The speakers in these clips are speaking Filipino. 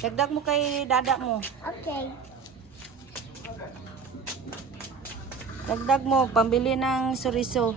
Dagdag mo kay dada mo. Okay. Dagdag mo, pambili ng suriso.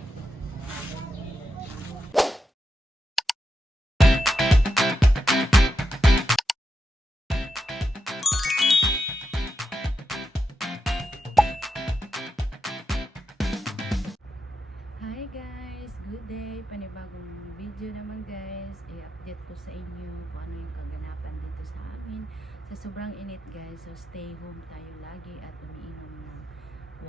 Hi guys, good day. Panibagong video naman guys. I-update ko sa inyo kung ano yung kaganapan dito sa amin. Sa sobrang init guys, so stay home tayo lagi at umiinom ng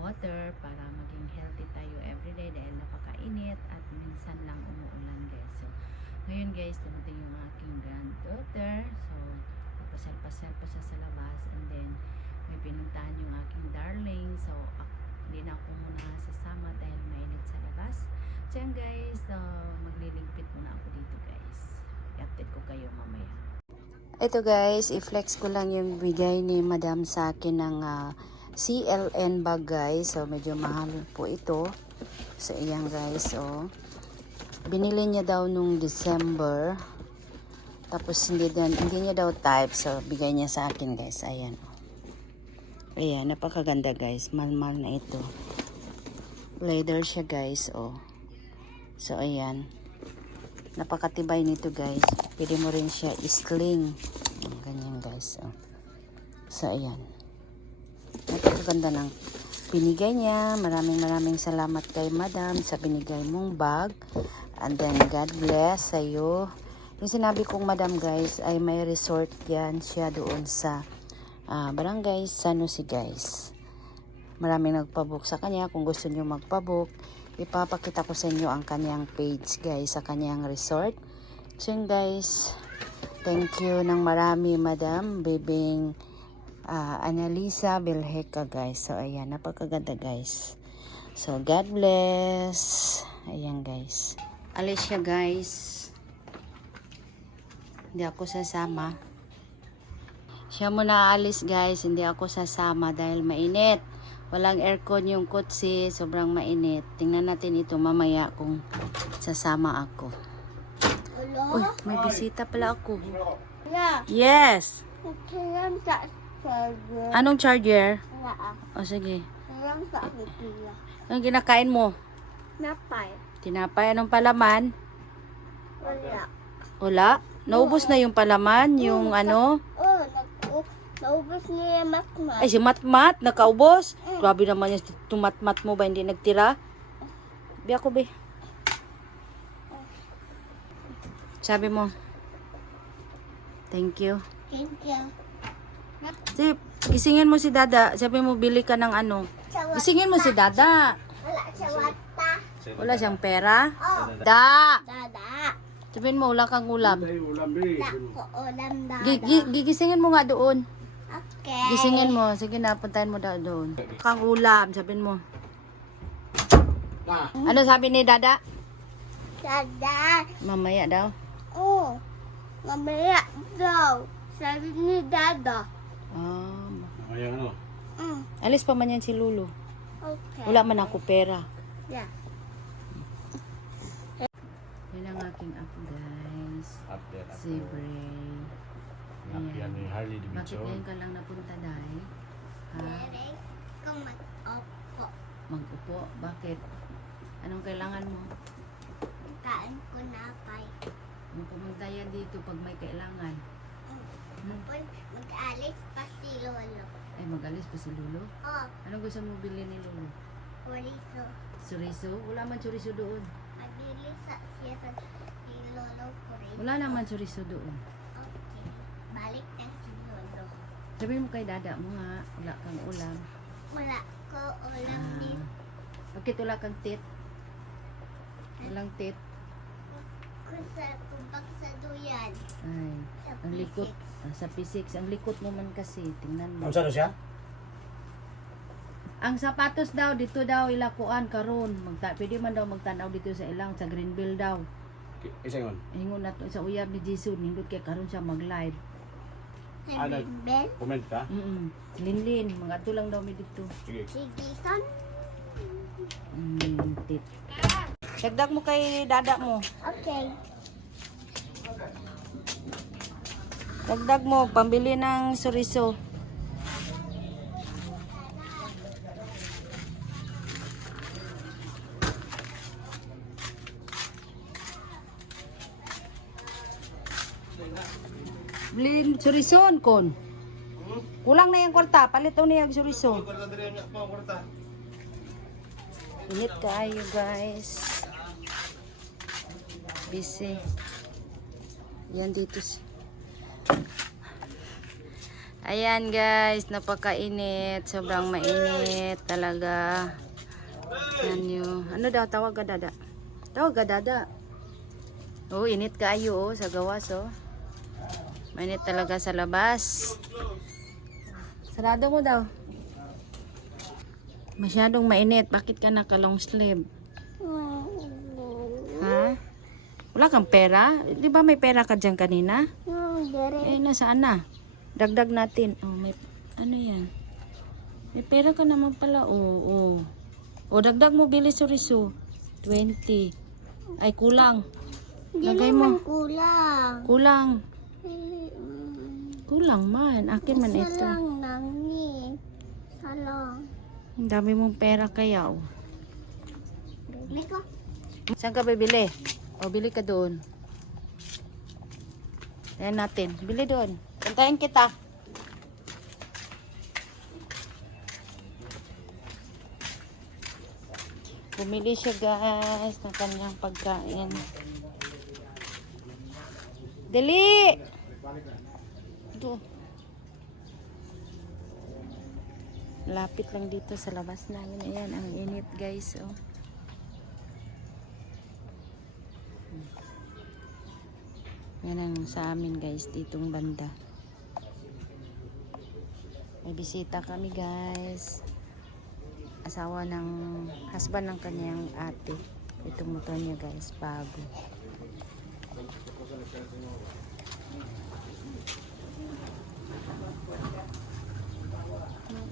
water para maging healthy tayo everyday dahil napakainit at minsan lang umuulan guys. So ngayon guys, dumating yung aking granddaughter. So napasal-pasal pa siya sa labas and then may pinuntahan yung aking darling. So hindi na ako muna sasama dahil mainit sa labas. So yan guys, maglilimpit muna ako dito guys. I-update ko kayo mamaya. Ito guys, i-flex ko lang yung bigay ni madam sa akin ng CLN bag guys. So medyo mahal po ito. So ayan guys, so binili niya daw nung December. Tapos hindi niya daw type. So bigay niya sa akin guys. Ayan. Ayan, napakaganda guys. Malmal na ito. Leather siya guys. Oh. So ayan. Napakatibay nito guys. Pwede mo rin siya isling. Ganyan guys. Oh. So ayan. Napakaganda ng binigay niya. Maraming salamat kay madam sa binigay mong bag. And then God bless sa'yo. Yung sinabi kong madam guys ay may resort yan siya doon sa barangay San Jose guys. Maraming nagpabook sa kanya. Kung gusto niyo magpabook, ipapakita ko sa inyo ang kanyang page guys sa kanyang resort. So yun guys, thank you ng marami madam Bibing Annalisa Belheca guys. So ayan, napakaganda guys. So God bless. Ayan guys, alis siya guys. Hindi ako sasama. Siya muna aalis guys, hindi ako sasama dahil mainit. Walang aircon yung kotse, sobrang mainit. Tingnan natin ito mamaya kung sasama ako. Hello? Uy, may bisita pala ako. Yeah. Yes! Kailan sa charger? Anong charger? Wala. O sige. Kailan sa Ikea? Anong kinakain mo? Napay. Tinapay, anong palaman? Wala. Wala? Naubos na yung palaman, yung ano? Oh, naubos niya yung matmat. Ay, si Matmat, nakaubos. Grabe naman yung tumatmat mo ba, hindi nagtira? Bi ako, be. Sabi mo. Thank you. Thank you. Sip, gisingin mo si Dada. Sabi mo, bili ka ng ano. Gisingin mo si Dada. Wala siya wata. Wala siyang pera. Oh, Da! dada. Sabihin mo, wala kang ulam. Wala ko ulam dada. Gigisingin mo nga doon. Okay. Gisingin mo. Sige na, puntahan mo daw doon. Kang ulam, sabihin mo. Ano sabi ni Dada? Dada. Mamaya daw. Oh, mamaya daw. Sabi ni dada. Mamaya ano? Alis pa man yan si Lulu. Okay. Wala man ako pera. Yeah. Yun ang aking apo guys. Update ako. Si Bray. Yan ni Harley Bakit Davidson. ngayon ka lang napunta dahil? Ha? Pwede ko mag-opo. Mag-upo? Bakit? Anong kailangan mo? Kain ko napay. Pumunta yan dito pag may kailangan. Mag-alis pa si Lolo. Ay, mag-alis pa si Lulu? Oh, Anong gusto mo bilhin ni Lulu? puriso. Chorizo? Wala man chorizo doon. Magbili sa siya sa si Lolo puriso. Wala naman chorizo doon. Okay. Balik na si Lolo. Sabihin mo kay Dada mo nga, wala kang ulam. Wala ko ulam din. Bakit wala kang tit? Walang tit. Kubak sa duyan. Ay, Sa ang likot. P6. Sa P6, ang likot mo man kasi. Tingnan mo. Ang saan siya? Ang sapatos daw, dito daw ilakuan karon. Pwede man daw magtanaw dito sa ilang, sa Greenville daw. Isa yun. Hingon na to sa uyab ni Jason, nindot kay karon siya mag-live. Ano? Ben? Comment ka? Linlin, mga ato lang daw mi dito. Sige. Si Jason? Tit. Dagdag mo kay Dada mo. Okay. Dagdag mo, pambili ng suriso. Bili surison kon. Kulang na yung kwarta, palit daw niya yung suriso. Init tayo guys. Busy. Yan dito. Ayan guys, napakainit. Sobrang mainit talaga. Yan yun. Ano daw, tawag ka dada? Tawag ka dada. Oh, init kayo oh, sa gawas oh. Mainit talaga sa labas. Sarado mo daw. Masyadong mainit. Bakit ka naka long sleeve? Ha? Wala kang pera? Di ba may pera ka dyan kanina? Eh, nasaan na? Dagdag natin. Oh, may, ano yan? May pera ka naman pala. Oh, oh. O, dagdag mo, bili suriso. 20. Ay, kulang. Lagay mo. Kulang. Kulang. Kulang man. Akin man ito. Salang lang ni. Salang. Ang dami mong pera kaya. Oh. Bili ko. Saan ka bibili? O, bili ka doon. Ayan natin. Bili doon. Puntayin kita. Bumili siya guys ng kanyang pagkain. Dali! Ito. Lapit lang dito sa labas namin. Ayan, ang init guys. Oh. Yan ang sa amin guys, ditong banda. May bisita kami guys. Asawa ng husband ng kanyang ate. Itong motor niya guys, bago.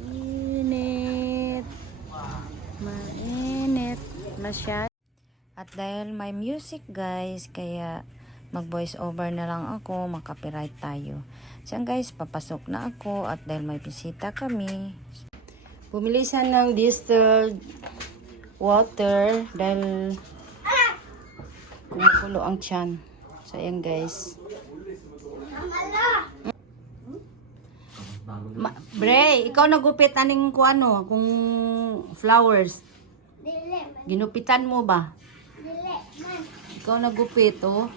Mainit. Mainit. Masyad. At dahil may music guys, kaya mag voice over na lang ako, makapiright tayo. So guys, papasok na ako at dahil may bisita kami. Bumili siya ng distilled water dahil kumukulo ang tiyan. So ayan guys. Bre, ikaw nagupit aning kuano kung flowers. Dili. Ginupitan mo ba? Dili. Man. Ikaw nagupit oh.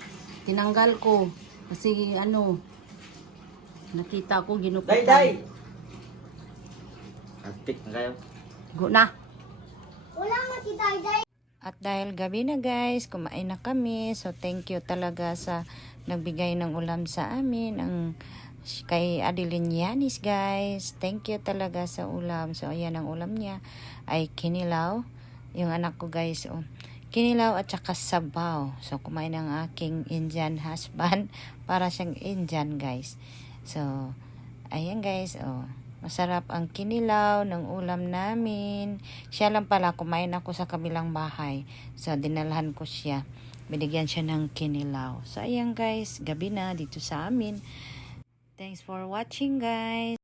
Tinanggal ko kasi ano nakita ko ginupitan. Day! Antik na kayo. Go na. Wala mo si Day. At dahil gabi na guys, kumain na kami. So thank you talaga sa nagbigay ng ulam sa amin. Ang kay Adeline Yanis guys. Thank you talaga sa ulam. So ayan ang ulam niya ay kinilaw. Yung anak ko guys oh. Kinilaw at saka sabaw. So kumain ng aking Indian husband. Para siyang Indian guys. So ayan guys oh. Masarap ang kinilaw ng ulam namin. Siya lang pala, kumain ako sa kabilang bahay. So, dinalhan ko siya. Binigyan siya ng kinilaw. So, ayan guys, gabi na dito sa amin. Thanks for watching guys.